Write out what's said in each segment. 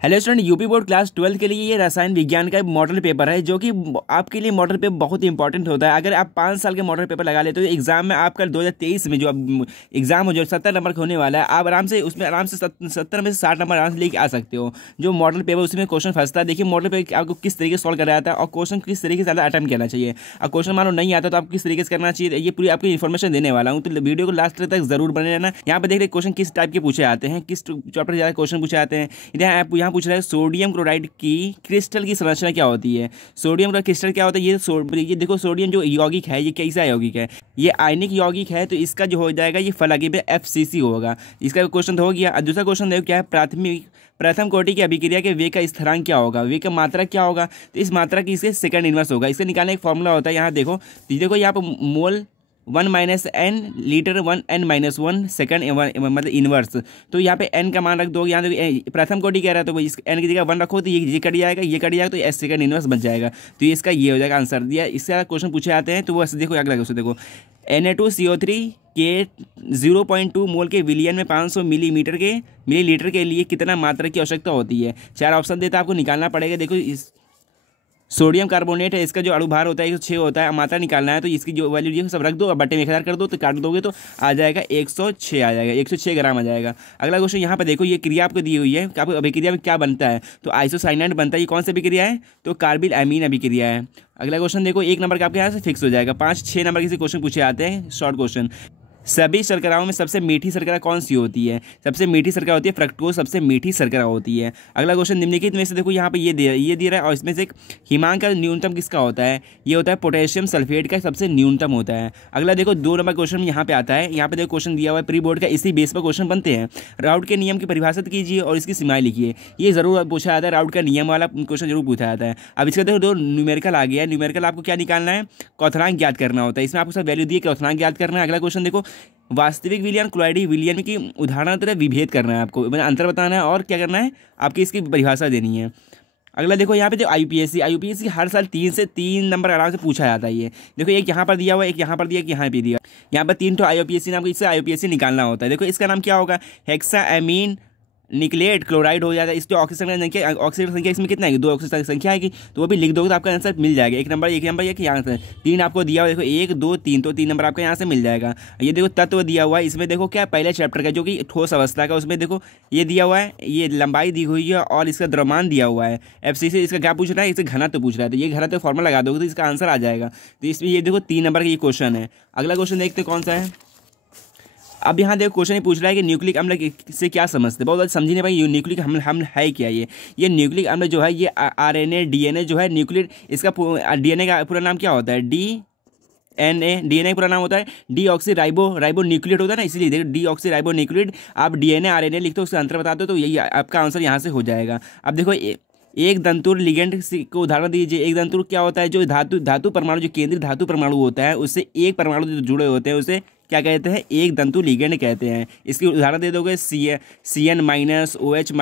Hello student, UP board class 12 के लिए ये रसायन विज्ञान का मॉडल पेपर है जो कि आपके लिए मॉडल पेपर बहुत ही इंपॉर्टेंट होता है। अगर आप 5 साल के मॉडल पेपर लगा लेते हो तो एग्जाम में आपका 2023 में जो एग्जाम हो जो 70 नंबर का होने वाला है, आप आराम से उसमें 70 में से 60 नंबर आराम से लेके आ सकते हो। जो मॉडल पेपर उसमें क्वेश्चन फंसता है, देखिए मॉडल पेपर आपको किस तरीके से सॉल्व कराया जाता है और क्वेश्चन किस तरीके से ज़्यादा अटेम्प्ट करना चाहिए। और क्वेश्चन मानो नहीं आता तो आपको किस तरीके से करना चाहिए, ये पूरी आपकी इन्फॉर्मेशन देने वाला हूँ। तो वीडियो को लास्ट तक जरूर बने रहना। यहाँ पर देख रहे क्वेश्चन किस टाइप के पूछे आते हैं, किस चैप्टर ज़्यादा क्वेश्चन पूछे आते हैं। यहाँ पूछ रहे हैं सोडियम क्लोराइड की क्रिस्टल की संरचना क्या होती है। सोडियम का क्रिस्टल क्या होता है, ये देखो सोडियम जो यौगिक है ये कैसा यौगिक है, ये आयनिक यौगिक है। तो इसका जो हो जाएगा ये फलाकी पे FCC होगा। इसका क्वेश्चन तो हो गया। दूसरा क्वेश्चन देखो क्या है, प्रथम कोटि की अभिक्रिया के वेग का स्थिरांक क्या होगा, वेग का मात्रा क्या होगा। तो इस मात्रा की इसके सेकंड इनवर्स होगा। इसका निकालने एक फॉर्मूला होता है। यहाँ देखो यहाँ पर मोल 1 - n लीटर 1 n-1 सेकंड मतलब इनवर्स। तो यहाँ पे n का मान रख दो। यहाँ देखो प्रथम कोटि कह रहा है तो इस n की जगह 1 रखो तो ये कट जाएगा, ये कट जाएगा तो s सेकंड इनवर्स बच जाएगा। तो ये इसका ये हो जाएगा आंसर दिया। इसका क्वेश्चन पूछे आते हैं तो वो देखो अगला क्वेश्चन देखो, Na2CO3 के 0.2 मोल के विलियन में 500 मिलीलीटर के लिए कितना मात्रा की आवश्यकता होती है। 4 ऑप्शन देता है, आपको निकालना पड़ेगा। देखो इस सोडियम कार्बोनेट है, इसका जो अणुभार होता है 106 होता है, मात्रा निकालना है तो इसकी जो वैल्यू ये सब रख दो और बट्टे में 1000 कर दो तो काट दोगे तो आ जाएगा 106 आ जाएगा, 106 ग्राम आ जाएगा। अगला क्वेश्चन यहाँ पर देखो, ये क्रिया आपको दी हुई है कि आपको अभिक्रिया में क्या बनता है, तो आइसोसाइनाइड बनता है। ये कौन सी अभिक्रिया है, तो कार्बिल एमीन अभिक्रिया है। अगला क्वेश्चन देखो, 1 नंबर का आपके यहाँ से फिक्स हो जाएगा। 5-6 नंबर के क्वेश्चन पूछे आते हैं, शॉर्ट क्वेश्चन। सभी शर्कराओं में सबसे मीठी शर्करा कौन सी होती है, सबसे मीठी शर्करा होती है फ्रक्टोज, सबसे मीठी शर्करा होती है। अगला क्वेश्चन निम्नलिखित में से देखो यहाँ पे ये दे रहा है और इसमें से हिमांक का न्यूनतम किसका होता है, ये होता है पोटेशियम सल्फेट का सबसे न्यूनतम होता है। अगला देखो 2 नंबर क्वेश्चन यहाँ पे आता है। यहाँ पे देखो क्वेश्चन दिया हुआ है प्री बोर्ड का, इसी बेस पर क्वेश्चन बनते हैं। राउट के नियम की परिभाषित कीजिए और इसकी सीमाएं लिखिए। ये जरूर पूछा जाता है, राउट का नियम वाला क्वेश्चन जरूर पूछा जाता है। अब इसका देखो 2 न्यूमेरिकल आ गया है। न्यूमेरिकल आपको क्या निकालना है, क्वथनांक ज्ञात करना होता है। इसमें आपको सब वैल्यू दिए क्वथनांक ज्ञात करना है। अगला क्वेश्चन देखो, वास्तविक विलयन क्लोराइड विलयन की उदाहरण तरह विभेद करना है, आपको मतलब अंतर बताना है और क्या करना है, आपकी इसकी परिभाषा देनी है। अगला देखो यहाँ पे जो IUPAC हर साल 3 से 3 नंबर आराम से पूछा जाता है। ये देखो एक यहाँ पर दिया हुआ, एक यहाँ पर दिया, एक यहाँ पे दिया। यहाँ पर 3 तो IUPAC नाम, इससे IUPAC निकालना होता है। देखो इसका नाम क्या होगा, हेक्साएमीन निकलेट क्लोराइड हो जाता है। इसकी ऑक्सीजन संख्या इसमें कितना है, 2 ऑक्सीजन संख्या आएगी, तो वो भी लिख दोगे तो आपका आंसर मिल जाएगा। एक नंबर एक यहाँ से 3 आपको दिया हुआ, देखो 1 2 3, तो 3 नंबर आपका यहाँ से मिल जाएगा। ये देखो तत्व दिया हुआ है, इसमें देखो क्या पहले चैप्टर का जो कि ठोस अवस्था का, उसमें देखो ये दिया हुआ है, ये लंबाई दी हुई है और इसका द्रव्यमान दिया हुआ है। FCC इसका क्या पूछ रहा है, इसका घनत्व पूछ रहा है, तो ये घनत्व फॉर्मूला लगा दोगे तो इसका आंसर आ जाएगा। तो इसमें ये देखो 3 नंबर का ये क्वेश्चन है। अगला क्वेश्चन देखते कौन सा है। अब यहाँ देखो क्वेश्चन ये पूछ रहा है कि न्यूक्लिक अम्ल से क्या समझते हैं, बहुत ज़्यादा समझी नहीं भाई। न्यूक्लिक अम्ल है क्या, ये न्यूक्लिक अम्ल जो है ये RNA DNA जो है न्यूक्लिक, इसका DNA का पूरा नाम क्या होता है, DNA का पूरा नाम होता है डीऑक्सी राइबो न्यूक्लियोटाइड होता है ना, इसीलिए देखो डीऑक्सी राइबो न्यूक्लियोटाइड। आप DNA RNA लिखते हो, उसका अंतर बता दो तो यही आपका आंसर यहाँ से हो जाएगा। अब देखो एक दंतुर लिगेंड को उदाहरण दीजिए। एक दंतुर क्या होता है, जो धातु परमाणु, जो केंद्रीय धातु परमाणु होता है उससे एक परमाणु जो जुड़े होते हैं उसे क्या कहते हैं, एक दंतु लिगेंड कहते हैं। इसकी उदाहरण दे दोगे CN-, OH-,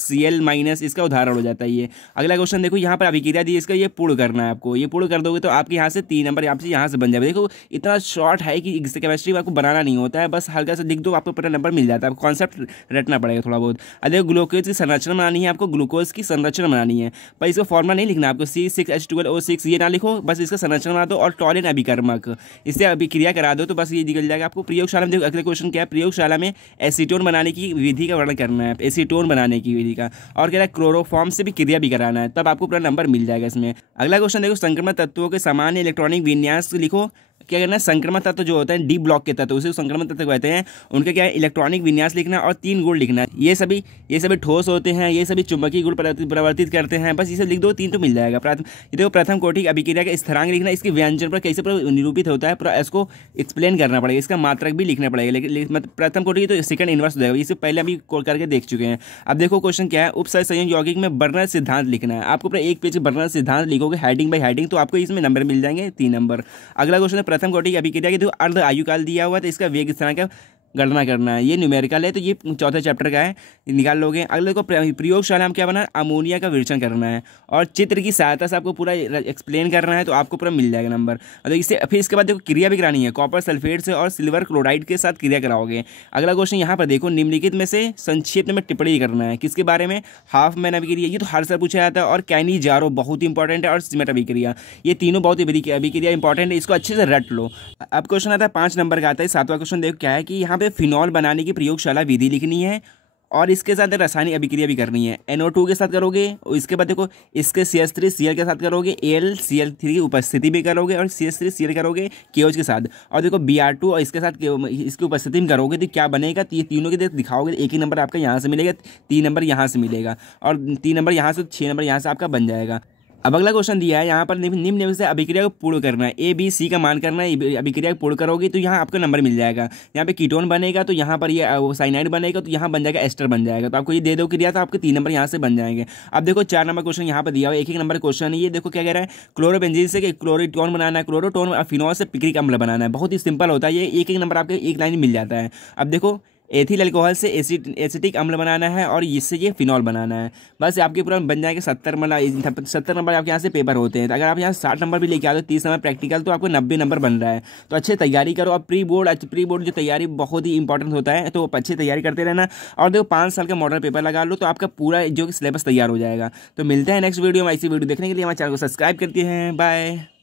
Cl-, इसका उदाहरण हो जाता है ये। अगला क्वेश्चन देखो यहाँ पर अभिक्रिया दी, इसका ये पूर्ण करना है आपको। ये पूर्ण कर दोगे तो आपके यहाँ से 3 नंबर आपसे यहाँ से बन जाएगा। देखो इतना शॉर्ट है कि केमिस्ट्री में आपको बनाना नहीं होता है, बस हल्का सा लिख दो आपको पूरा नंबर मिल जाता है। आपको कॉन्सेप्ट रटना पड़ेगा थोड़ा बहुत। अब देखो ग्लूकोज की संरचना बनानी है, आपको ग्लूकोज की संरचना बनानी है, पर इसका फॉर्मूला नहीं लिखना आपको, C6H12O6 ये ना लिखो, बस इसका संरचना बना दो और टॉलिन अभिकर्मक इससे अभिक्रिया करा दो तो बस ये निकल जाएगा आपको। प्रयोगशाला में देखो अगले क्वेश्चन क्या है, प्रयोगशाला में एसीटोन बनाने की विधि का वर्णन करना है, एसीटोन बनाने की विधि का, और कह रहा है क्लोरोफॉर्म से भी क्रिया भी कराना है, तब आपको पूरा नंबर मिल जाएगा इसमें। अगला क्वेश्चन देखो, संक्रमण तत्वों के सामान्य इलेक्ट्रॉनिक विन्यास लिखो। क्या करना है, संक्रमण तत्व जो होते हैं D ब्लॉक के तत्व, उसे संक्रमण तत्व कहते हैं। उनका क्या है, इलेक्ट्रॉनिक विन्यास लिखना और 3 गुण लिखना है। ये सभी ठोस होते हैं, ये सभी चुंबकीय गुण परिवर्तित करते हैं, बस इसे लिख दो 3 तो मिल जाएगा। ये देखो प्रथम कोटि की अभिक्रिया का स्थिरांक लिखना, इसके व्यंजन पर कैसे पूरा निरूपित होता है पूरा इसको एक्सप्लेन करना पड़ेगा, इसका मात्रक भी लिखना पड़ेगा। लेकिन मतलब प्रथम कोटि तो सेकंड इनवर्स हो जाएगा, इससे पहले अभी करके देख चुके हैं। अब देखो क्वेश्चन क्या है, उपसर्ग संयुग यौगिक में बर्नर सिद्धांत लिखना है। आपको पूरा एक पेज बर्नर सिद्धांत लिखोगे हेडिंग बाय हेडिंग, तो आपको इसमें नंबर मिल जाएंगे 3 नंबर। अगला क्वेश्चन है प्रथम कोटि की अभिक्रिया, अर्ध आयुकाल दिया हुआ है तो इसका वेग स्थिरांक गणना करना है। ये न्यूमेरिकल है, तो ये चौथे चैप्टर का है, निकाल लोगे। अगले को प्रयोगशाला में क्या बना, अमोनिया का विवेचन करना है और चित्र की सहायता से आपको पूरा एक्सप्लेन करना है, तो आपको पूरा मिल जाएगा नंबर। और इससे फिर इसके बाद देखो क्रिया भी करानी है, कॉपर सल्फेट से और सिल्वर क्लोराइड के साथ क्रिया कराओगे। अगला क्वेश्चन यहाँ पर देखो, निम्नलिखित में से संक्षिप्त में टिप्पणी करना है, किसके बारे में, हाफ मैन अभिक्रिया, ये तो हर साल पूछा जाता है, और कैनी जारो बहुत ही इंपॉर्टेंट है, और सिमेट अभिक्रिया, ये तीनों बहुत ही अभिक्रिया इंपॉर्टेंट है, इसको अच्छे से रट लो। अब क्वेश्चन आता है 5 नंबर का आता है, 7वां क्वेश्चन देखो क्या है कि यहाँ पे फिनॉल बनाने की प्रयोगशाला विधि लिखनी है और इसके साथ रासायनिक अभिक्रिया भी करनी है। NO2 के साथ करोगे और इसके बाद देखो इसके CH3Cl के साथ करोगे, AlCl3 की उपस्थिति भी करोगे और CH3Cl करोगे KOH के साथ, और देखो Br2 और इसके साथ इसकी उपस्थिति में करोगे तो क्या बनेगा, तो ये तीनों के दिखाओगे, एक ही नंबर आपका यहाँ से मिलेगा, 3 नंबर यहाँ से मिलेगा और 3 नंबर यहाँ से, 6 नंबर यहाँ से आपका बन जाएगा। अब अगला क्वेश्चन दिया है यहाँ पर, निम्न में से अभिक्रिया को पूर्ण करना है, ABC का मान करना है, अभिक्रिया को पूर्ण करोगे तो यहाँ आपका नंबर मिल जाएगा। यहाँ पे कीटोन बनेगा तो यहाँ पर ये साइनाइड बनेगा तो यहाँ बन जाएगा एस्टर बन जाएगा, तो आपको ये दे दो क्रिया तो आपके 3 नंबर यहाँ से बन जाएंगे। अब देखो 4 नंबर क्वेश्चन यहाँ पर दिया हुआ, एक नंबर क्वेश्चन है ये, देखो क्या कह रहा है, क्लोरोबेंजीन से क्लोरोटोन बनाना है, क्लोरोटोन और फिनॉल से पिक्रिक अम्ल बनाना है, बहुत ही सिंपल होता है ये, एक नंबर आपके एक लाइन मिल जाता है। अब देखो एथिल अल्कोहल से एसिटिक अम्ल बनाना है और इससे ये फिनॉल बनाना है, बस आपके पूरा बन जाएगा 70 नंबर आपके यहाँ से पेपर होते हैं। तो अगर आप यहाँ 60 नंबर भी लेके आते हो, 30 नंबर प्रैक्टिकल, तो आपको 90 नंबर बन रहा है। तो अच्छे तैयारी करो, और प्री बोर्ड जो तैयारी बहुत ही इंपॉर्टेंट होता है, तो अच्छी तैयारी करते रहना। और देखो 5 साल का मॉडल पेपर लगा लो तो आपका पूरा जो सिलेबस तैयार हो जाएगा। तो मिलते हैं नेक्स्ट वीडियो में, ऐसी वीडियो देखने के लिए हमारे चैनल को सब्सक्राइब करते हैं। बाय।